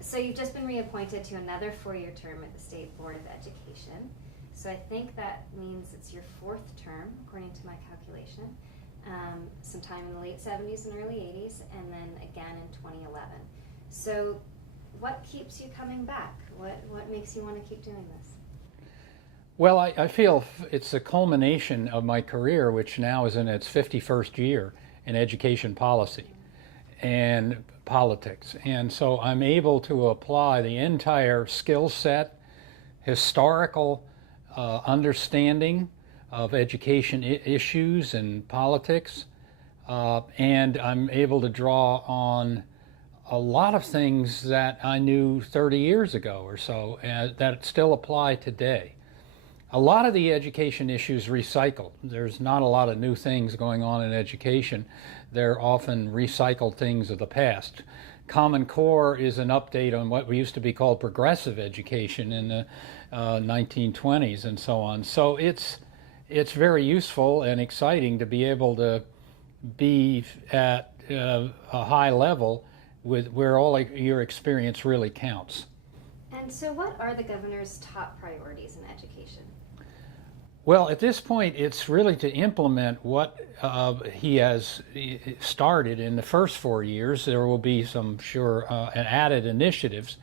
So you've just been reappointed to another 4-year term at the State Board of Education. So I think that means it's your 4th term, according to my calculation. Sometime in the late 70s and early 80s, and then again in 2011. So what keeps you coming back? What makes you want to keep doing this? Well, I feel it's a culmination of my career, which now is in its 51st year in education policy and politics. And so I'm able to apply the entire skill set, historical understanding of education issues and politics, and I'm able to draw on a lot of things that I knew 30 years ago or so that still apply today. A lot of the education issues recycle. There's not a lot of new things going on in education. They're often recycled things of the past. Common Core is an update on what used to be called progressive education in the 1920s and so on. So it's very useful and exciting to be able to be at a high level where all your experience really counts. And so what are the governor's top priorities in education? Well, at this point, it's really to implement what he has started in the first 4 years. There will be some, added initiatives.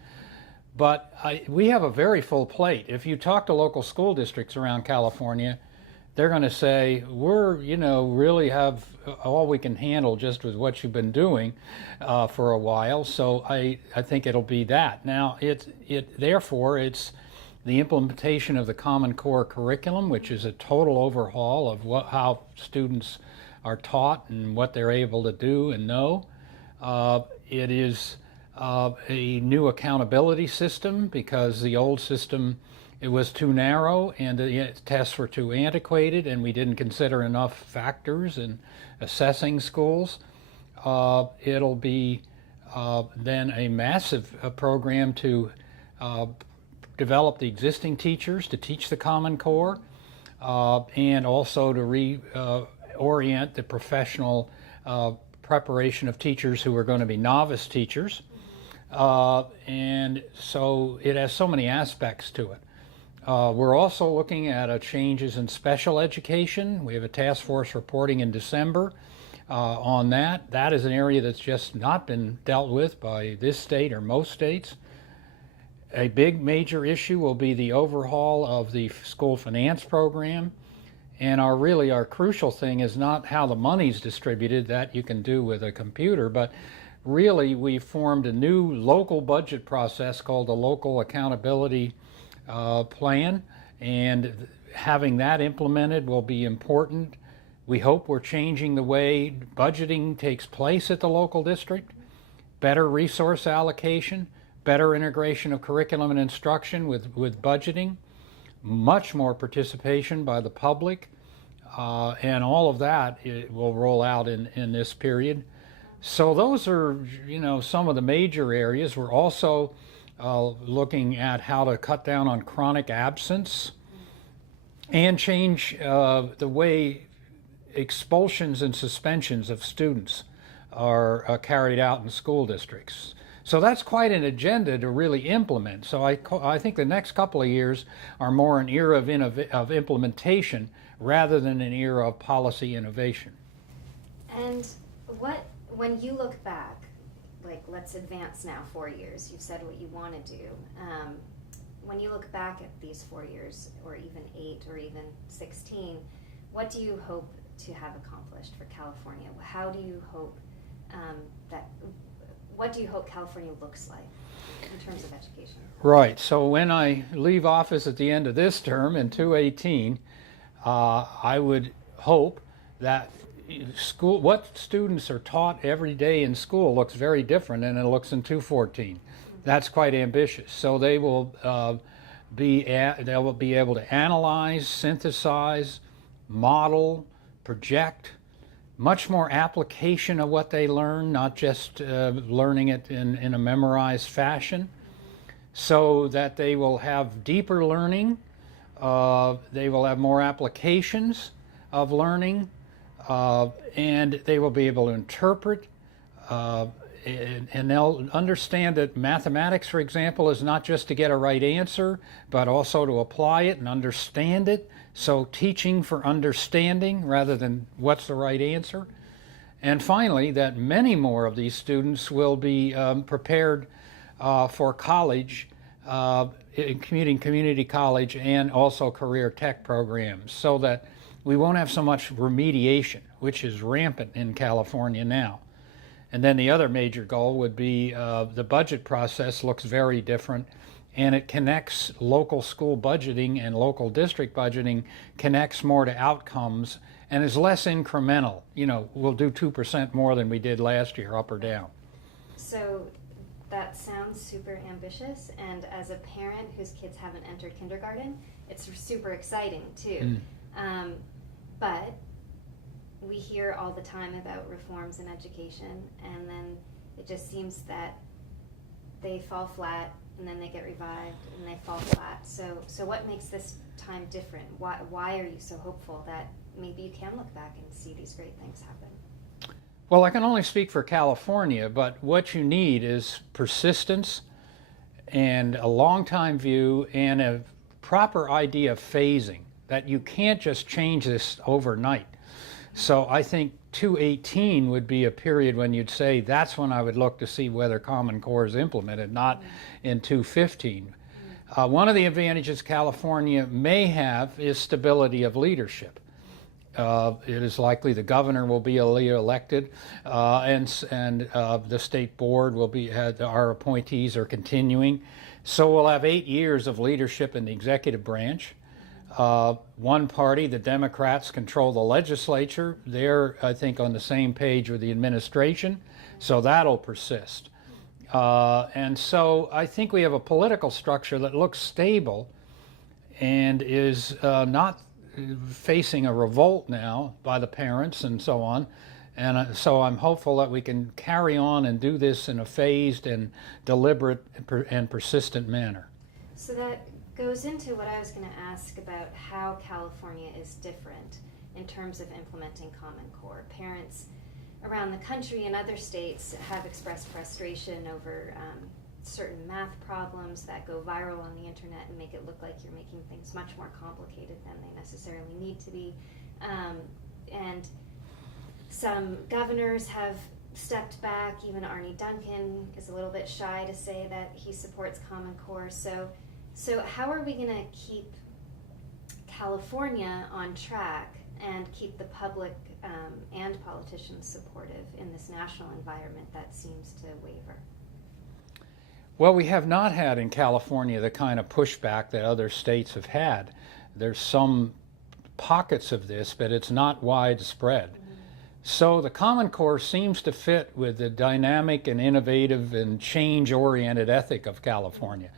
But we have a very full plate. If you talk to local school districts around California, they're going to say, really have all we can handle just with what you've been doing for a while. So I think it'll be that. Now, therefore, it's the implementation of the Common Core curriculum, which is a total overhaul of how students are taught and what they're able to do and know. It is a new accountability system, because the old system, it was too narrow and the tests were too antiquated, and we didn't consider enough factors in assessing schools. It'll be then a massive program to develop the existing teachers to teach the Common Core, and also to reorient the professional preparation of teachers who are going to be novice teachers. And so it has so many aspects to it. We're also looking at changes in special education. We have a task force reporting in December on that. That is an area that's just not been dealt with by this state or most states. A big major issue will be the overhaul of the school finance program. And our crucial thing is not how the money's distributed, that you can do with a computer, but really we formed a new local budget process called the Local Accountability Plan, and having that implemented will be important. We hope we're changing the way budgeting takes place at the local district, better resource allocation, better integration of curriculum and instruction with budgeting, much more participation by the public, and all of that will roll out in this period. So those are, some of the major areas. We're also looking at how to cut down on chronic absence and change the way expulsions and suspensions of students are carried out in school districts. So that's quite an agenda to really implement. So I think the next couple of years are more an era of implementation rather than an era of policy innovation. And when you look back, like let's advance now 4 years, you've said what you want to do. When you look back at these 4 years, or even 8 or even 16, what do you hope to have accomplished for California? How do you hope what do you hope California looks like in terms of education? Right. So when I leave office at the end of this term in 2018, I would hope that what students are taught every day in school looks very different than it looks in 2014. That's quite ambitious. So they will be able to analyze, synthesize, model, project, much more application of what they learn, not just learning it in a memorized fashion, so that they will have deeper learning, they will have more applications of learning, and they will be able to interpret and they'll understand that mathematics, for example, is not just to get a right answer, but also to apply it and understand it. So teaching for understanding rather than what's the right answer. And finally, that many more of these students will be prepared for college, community college, and also career tech programs, so that we won't have so much remediation, which is rampant in California now. And then the other major goal would be the budget process looks very different, and it connects local school budgeting and local district budgeting, connects more to outcomes and is less incremental. You know, we'll do 2% more than we did last year, up or down. So that sounds super ambitious, and as a parent whose kids haven't entered kindergarten, it's super exciting too. But we hear all the time about reforms in education, and then it just seems that they fall flat, and then they get revived, and they fall flat. So what makes this time different? Why are you so hopeful that maybe you can look back and see these great things happen? Well, I can only speak for California, but what you need is persistence and a long-time view and a proper idea of phasing, that you can't just change this overnight. So I think 2018 would be a period when you'd say that's when I would look to see whether Common Core is implemented, not in 2015. One of the advantages California may have is stability of leadership. It is likely the governor will be elected, and the state board will be, our appointees are continuing. So we'll have 8 years of leadership in the executive branch. One party, the Democrats, control the legislature. They're, I think, on the same page with the administration, so that'll persist. And so I think we have a political structure that looks stable and is not facing a revolt now by the parents and so on. And so I'm hopeful that we can carry on and do this in a phased and deliberate and persistent manner. So that goes into what I was going to ask about how California is different in terms of implementing Common Core. Parents around the country and other states have expressed frustration over certain math problems that go viral on the internet and make it look like you're making things much more complicated than they necessarily need to be. And some governors have stepped back. Even Arne Duncan is a little bit shy to say that he supports Common Core. So how are we going to keep California on track and keep the public and politicians supportive in this national environment that seems to waver? Well, we have not had in California the kind of pushback that other states have had. There's some pockets of this, but it's not widespread. So the Common Core seems to fit with the dynamic and innovative and change-oriented ethic of California.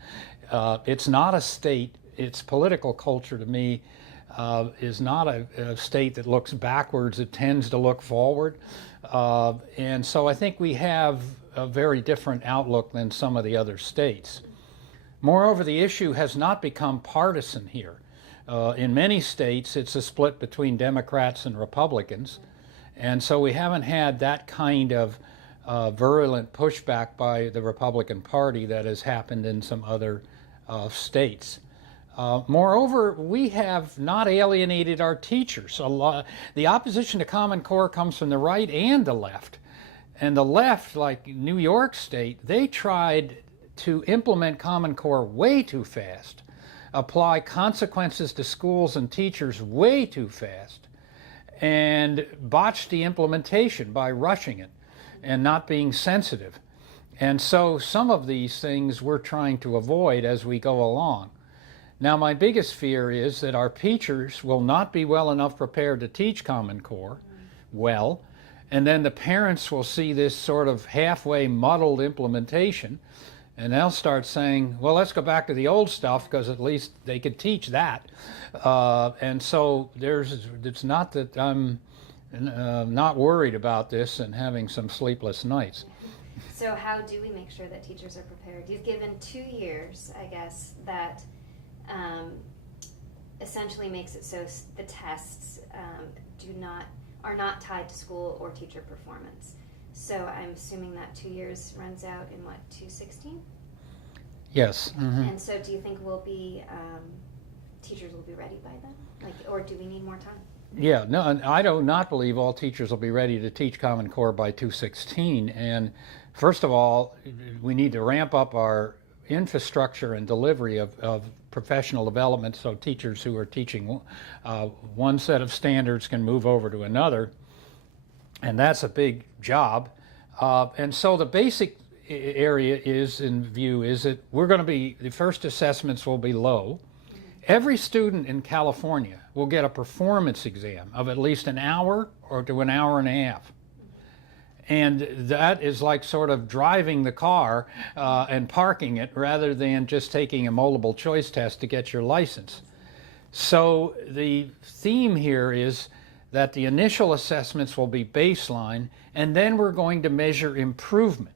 It's not a state. Its political culture, to me, is not a state that looks backwards. It tends to look forward. And so I think we have a very different outlook than some of the other states. Moreover, the issue has not become partisan here. In many states, it's a split between Democrats and Republicans. And so we haven't had that kind of virulent pushback by the Republican Party that has happened in some other states. Moreover, we have not alienated our teachers. The opposition to Common Core comes from the right and the left. And the left, like New York State, they tried to implement Common Core way too fast, apply consequences to schools and teachers way too fast, and botched the implementation by rushing it and not being sensitive. And so some of these things we're trying to avoid as we go along. Now, my biggest fear is that our teachers will not be well enough prepared to teach Common Core well, and then the parents will see this sort of halfway muddled implementation, and they'll start saying, well, let's go back to the old stuff because at least they could teach that. And so it's not that I'm not worried about this and having some sleepless nights. So how do we make sure that teachers are prepared? You've given 2 years, I guess, that essentially makes it so the tests are not tied to school or teacher performance. So I'm assuming that 2 years runs out in what, 2016? Yes. Mm-hmm. And so do you think teachers will be ready by then? Or do we need more time? Yeah, no, and I do not believe all teachers will be ready to teach Common Core by 2016. And first of all, we need to ramp up our infrastructure and delivery of professional development so teachers who are teaching one set of standards can move over to another. And that's a big job. And so the basic area is in view is that the first assessments will be low. Every student in California will get a performance exam of at least an hour or to an hour and a half. And that is like sort of driving the car and parking it rather than just taking a multiple choice test to get your license. So the theme here is that the initial assessments will be baseline, and then we're going to measure improvement.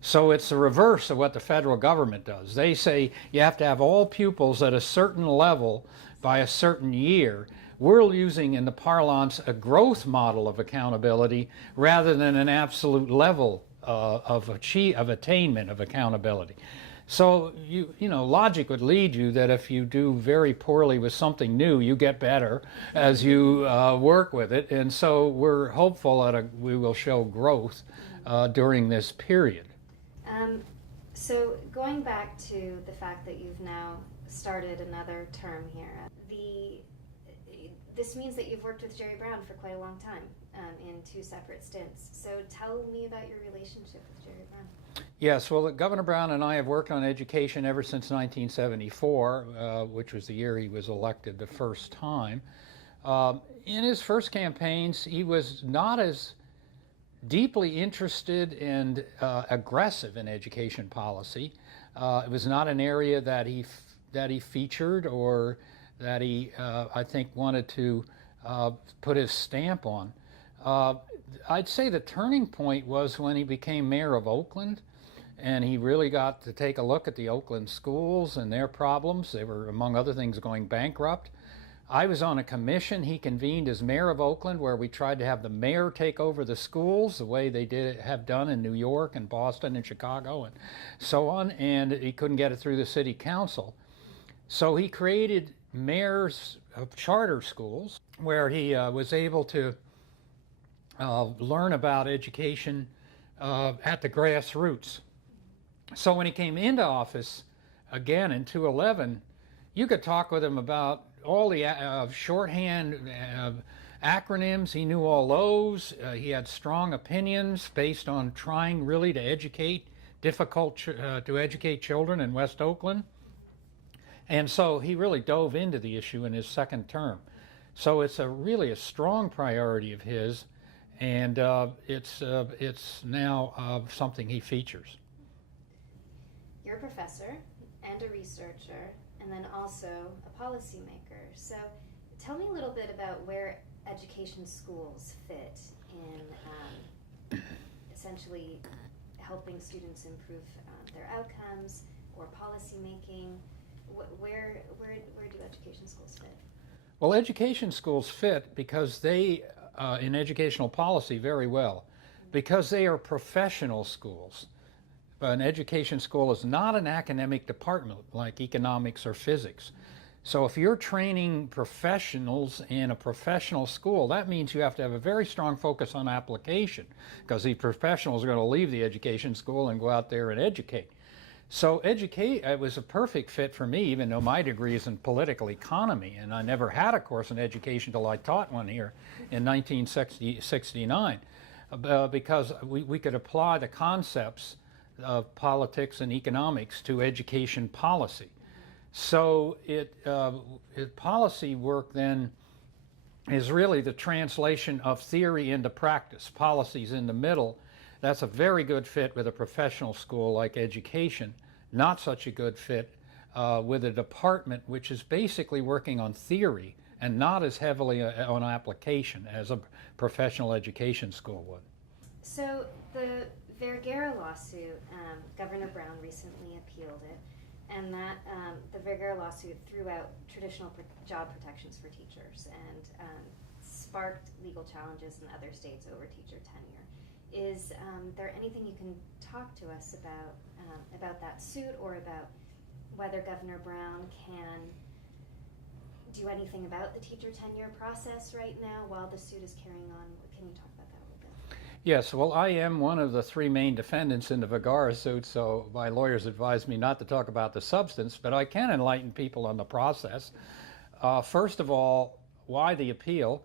So it's the reverse of what the federal government does. They say you have to have all pupils at a certain level by a certain year. We're using, in the parlance, a growth model of accountability rather than an absolute level of attainment of accountability. So logic would lead you that if you do very poorly with something new, you get better as you work with it. And so we're hopeful that we will show growth during this period. So going back to the fact that you've now started another term here, this means that you've worked with Jerry Brown for quite a long time in 2 separate stints. So tell me about your relationship with Jerry Brown. Yes, well, Governor Brown and I have worked on education ever since 1974, which was the year he was elected the first time. In his first campaigns, he was not as deeply interested and aggressive in education policy. It was not an area that he featured or that he, I think, wanted to put his stamp on. I'd say the turning point was when he became mayor of Oakland, and he really got to take a look at the Oakland schools and their problems. They were, among other things, going bankrupt. I was on a commission he convened as mayor of Oakland where we tried to have the mayor take over the schools the way they have done in New York and Boston and Chicago and so on, and he couldn't get it through the city council. So he created mayors of charter schools where he was able to learn about education at the grassroots. So when he came into office again in 2011, you could talk with him about all the shorthand acronyms. He knew all those. He had strong opinions based on trying really to educate to educate children in West Oakland. And so he really dove into the issue in his second term. So it's really a strong priority of his, and it's now something he features. You're a professor and a researcher, and then also a policymaker. So tell me a little bit about where education schools fit in essentially helping students improve their outcomes or policymaking. Where do education schools fit? Well, education schools fit because they, in educational policy, very well, because they are professional schools. An education school is not an academic department like economics or physics. So if you're training professionals in a professional school, that means you have to have a very strong focus on application, because the professionals are going to leave the education school and go out there and educate. So it was a perfect fit for me, even though my degree is in political economy, and I never had a course in education until I taught one here in 1969, because we could apply the concepts of politics and economics to education policy. So policy work then is really the translation of theory into practice. Policy's in the middle. That's a very good fit with a professional school like education. Not such a good fit with a department which is basically working on theory and not as heavily on application as a professional education school would. So the Vergara lawsuit, Governor Brown recently appealed it, and that the Vergara lawsuit threw out traditional job protections for teachers and sparked legal challenges in other states over teacher tenure. is there anything you can talk to us about that suit, or about whether Governor Brown can do anything about the teacher tenure process right now while the suit is carrying on? Can you talk about that a little bit? Yes, well, I am one of the three main defendants in the Vergara suit, so my lawyers advised me not to talk about the substance, but I can enlighten people on the process. First of all, why the appeal?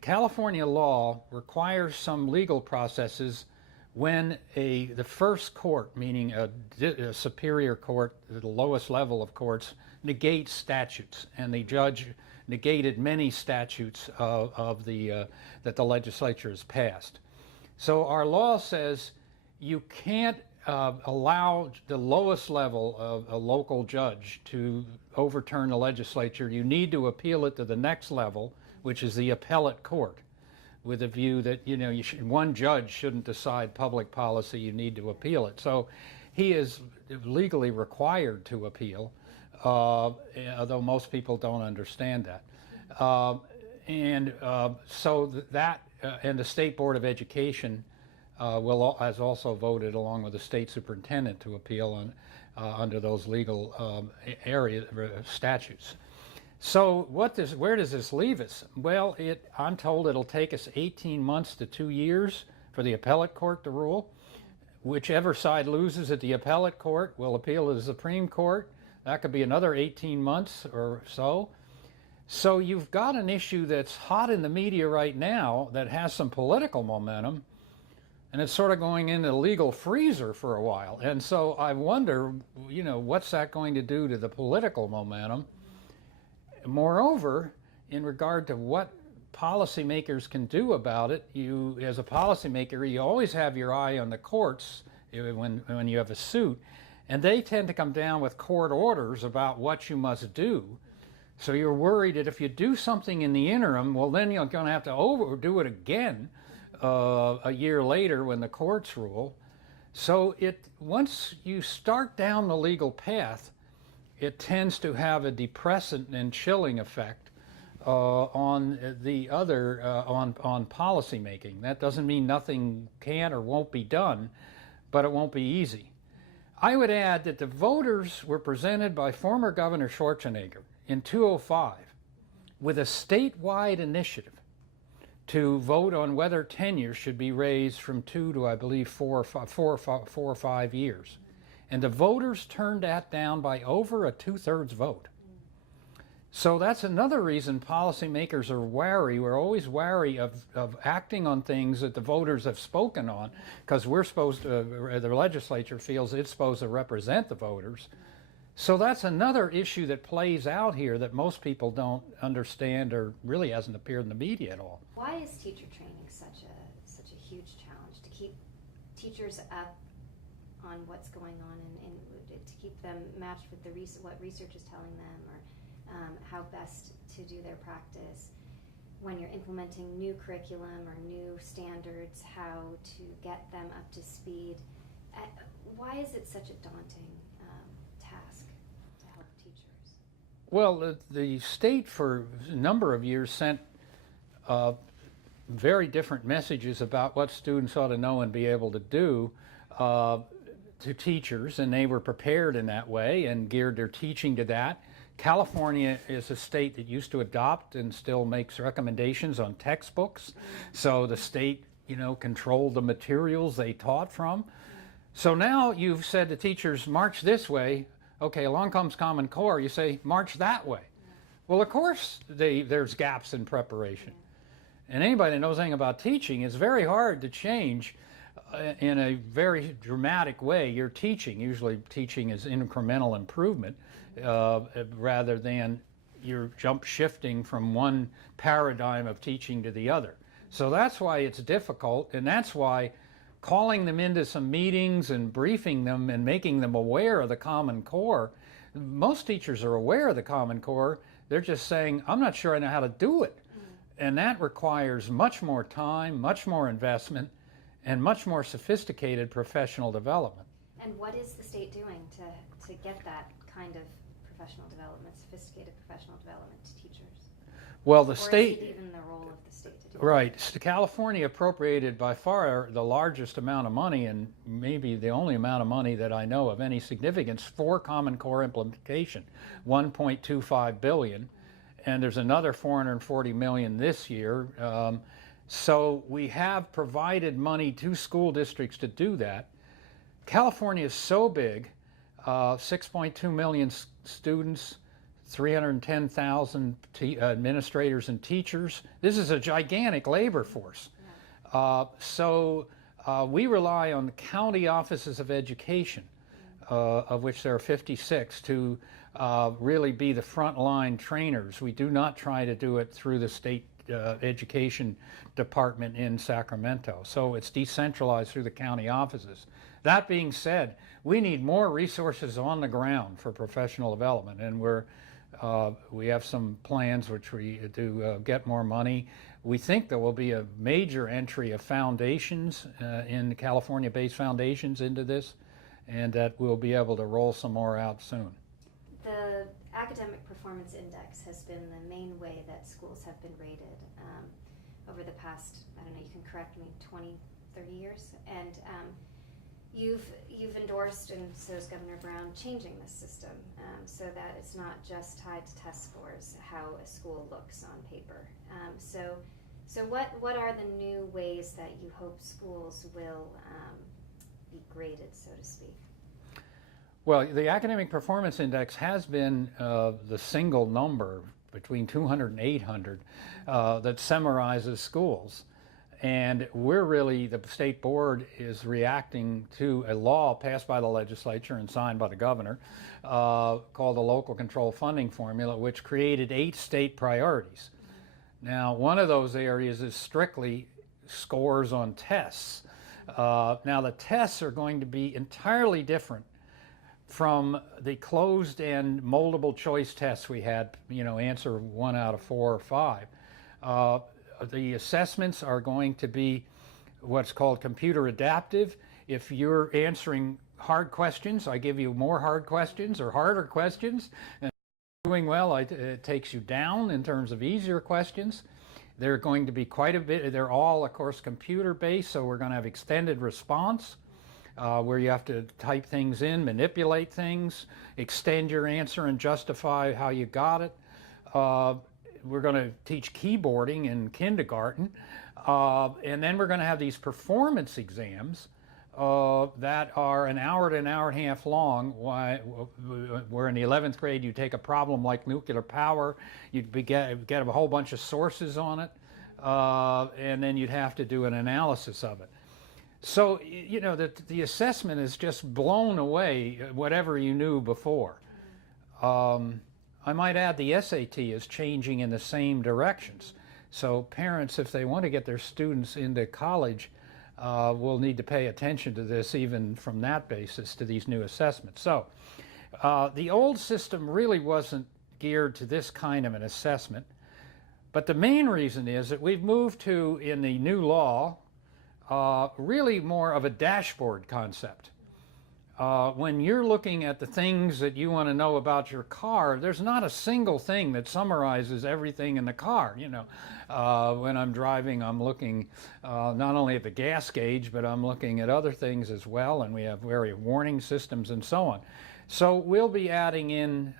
California law requires some legal processes when the first court, meaning a superior court, the lowest level of courts, negates statutes, and the judge negated many statutes that the legislature has passed. So our law says you can't allow the lowest level of a local judge to overturn the legislature. You need to appeal it to the next level, which is the appellate court, with a view that one judge shouldn't decide public policy. You need to appeal it. So he is legally required to appeal, although most people don't understand that. And the State Board of Education has also voted, along with the state superintendent, to appeal under those legal statutes. So where does this leave us? Well, I'm told it'll take us 18 months to 2 years for the appellate court to rule. Whichever side loses at the appellate court will appeal to the Supreme Court. That could be another 18 months or so. So you've got an issue that's hot in the media right now that has some political momentum, and it's sort of going into the legal freezer for a while. And so I wonder, what's that going to do to the political momentum? Moreover, in regard to what policymakers can do about it, you, as a policymaker, you always have your eye on the courts when you have a suit, and they tend to come down with court orders about what you must do. So you're worried that if you do something in the interim, well, then you're going to have to overdo it again a year later when the courts rule. So once you start down the legal path, it tends to have a depressant and chilling effect on policy making. That doesn't mean nothing can or won't be done, but it won't be easy. I would add that the voters were presented by former Governor Schwarzenegger in 2005 with a statewide initiative to vote on whether tenure should be raised from 2 to, I believe, 4 or 5 years. And the voters turned that down by over a 2/3 vote. So that's another reason policymakers are wary. We're always wary of acting on things that the voters have spoken on, because the legislature feels it's supposed to represent the voters. So that's another issue that plays out here that most people don't understand, or really hasn't appeared in the media at all. Why is teacher training such a huge challenge, to keep teachers up on what's going on and to keep them matched with what research is telling them, or how best to do their practice when you're implementing new curriculum or new standards, how to get them up to speed? Why is it such a daunting task to help teachers? Well, the state for a number of years sent very different messages about what students ought to know and be able to do to teachers, and they were prepared in that way and geared their teaching to that. California is a state that used to adopt and still makes recommendations on textbooks, so the state, controlled the materials they taught from. So now you've said to teachers, march this way. Okay, along comes Common Core. You say, march that way. Well, of course, there's gaps in preparation. And anybody that knows anything about teaching, it's very hard to change in a very dramatic way your teaching. Usually teaching is incremental improvement rather than you're shifting from one paradigm of teaching to the other. So that's why it's difficult, and that's why calling them into some meetings and briefing them and making them aware of the Common Core. Most teachers are aware of the Common Core. They're just saying, I'm not sure I know how to do it. And that requires much more time, much more investment, and much more sophisticated professional development. And what is the state doing to get that kind of professional development, sophisticated professional development to teachers? Well, the or state... is it even the role of the state to do Right. California appropriated by far the largest amount of money, and maybe the only amount of money that I know of any significance, for Common Core implementation, 1.25 billion, and there's another 440 million this year. So we have provided money to school districts to do that. California is so big, 6.2 million students, 310,000 administrators and teachers. This is a gigantic labor force. So we rely on the county offices of education, of which there are 56, to really be the frontline trainers. We do not try to do it through the state education department in Sacramento. So it's decentralized through the county offices. That being said, we need more resources on the ground for professional development, and we have some plans which we do get more money. We think there will be a major entry of foundations in California-based foundations into this, and that we'll be able to roll some more out soon. The Academic Performance Index has been the main way that schools have been rated over the past, I don't know, you can correct me, 20, 30 years. And you've endorsed, and so has Governor Brown, changing this system so that it's not just tied to test scores, how a school looks on paper. So what are the new ways that you hope schools will be graded, so to speak? Well, the Academic Performance Index has been the single number between 200 and 800 that summarizes schools. And we're really, the state board is reacting to a law passed by the legislature and signed by the governor called the Local Control Funding Formula, which created 8 state priorities. Now, one of those areas is strictly scores on tests. Now, the tests are going to be entirely different from the closed-end multiple choice tests we had, answer 1 out of 4 or 5. The assessments are going to be what's called computer adaptive. If you're answering hard questions, I give you more hard questions or harder questions. And doing well, it takes you down in terms of easier questions. They're going to be quite a bit, they're all, of course, computer-based, so we're going to have extended response, where you have to type things in, manipulate things, extend your answer and justify how you got it. We're going to teach keyboarding in kindergarten, and then we're going to have these performance exams that are an hour to an hour and a half long. Where in the 11th grade you take a problem like nuclear power, you'd get a whole bunch of sources on it, and then you'd have to do an analysis of it. So, the assessment is just blown away whatever you knew before. I might add the SAT is changing in the same directions. So parents, if they want to get their students into college, will need to pay attention to this even from that basis, to these new assessments. So the old system really wasn't geared to this kind of an assessment. But the main reason is that we've moved to, in the new law, really more of a dashboard concept. When you're looking at the things that you want to know about your car, there's not a single thing that summarizes everything in the car. When I'm driving, I'm looking not only at the gas gauge, but I'm looking at other things as well, and we have various warning systems and so on. So we'll be adding in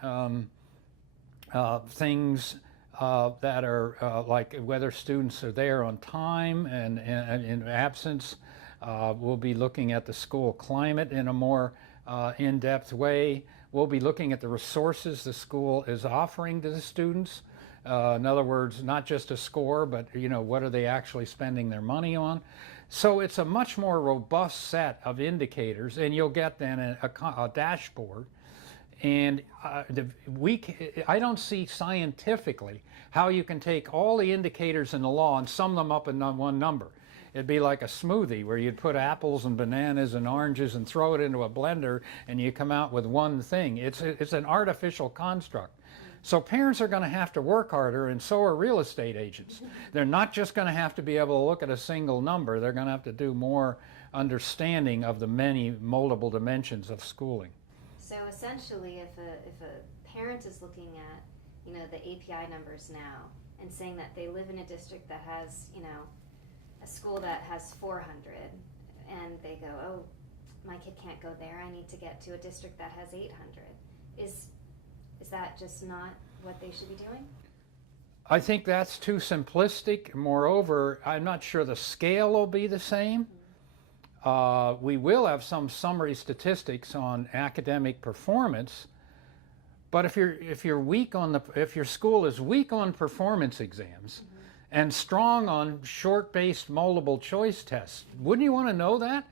things that are like whether students are there on time and in absence. We'll be looking at the school climate in a more in-depth way. We'll be looking at the resources the school is offering to the students. In other words, not just a score, but what are they actually spending their money on? So it's a much more robust set of indicators, and you'll get then a dashboard. And I don't see scientifically how you can take all the indicators in the law and sum them up in one number. It'd be like a smoothie where you'd put apples and bananas and oranges and throw it into a blender and you come out with one thing. It's an artificial construct. So parents are going to have to work harder, and so are real estate agents. They're not just going to have to be able to look at a single number. They're going to have to do more understanding of the many multiple dimensions of schooling. So essentially, if a parent is looking at the API numbers now, and saying that they live in a district that has, a school that has 400, and they go, oh, my kid can't go there, I need to get to a district that has 800. Is that just not what they should be doing? I think that's too simplistic. Moreover, I'm not sure the scale will be the same. We will have some summary statistics on academic performance, but if your school is weak on performance exams and strong on short-based multiple choice tests, wouldn't you want to know that?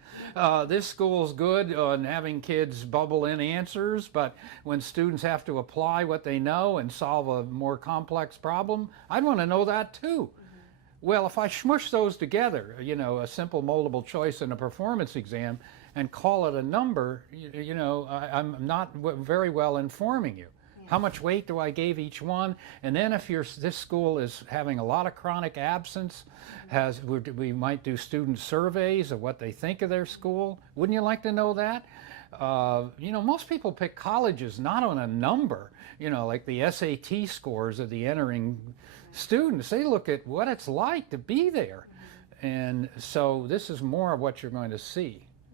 This school's good on having kids bubble in answers, but when students have to apply what they know and solve a more complex problem, I'd want to know that too. Well, if I smush those together, a simple multiple choice and a performance exam, and call it a number, I'm not very well informing you. Yeah. How much weight do I give each one? And then if this school is having a lot of chronic absence, we might do student surveys of what they think of their school. Wouldn't you like to know that? Most people pick colleges not on a number, like the SAT scores of the entering students. They look at what it's like to be there. And so this is more of what you're going to see.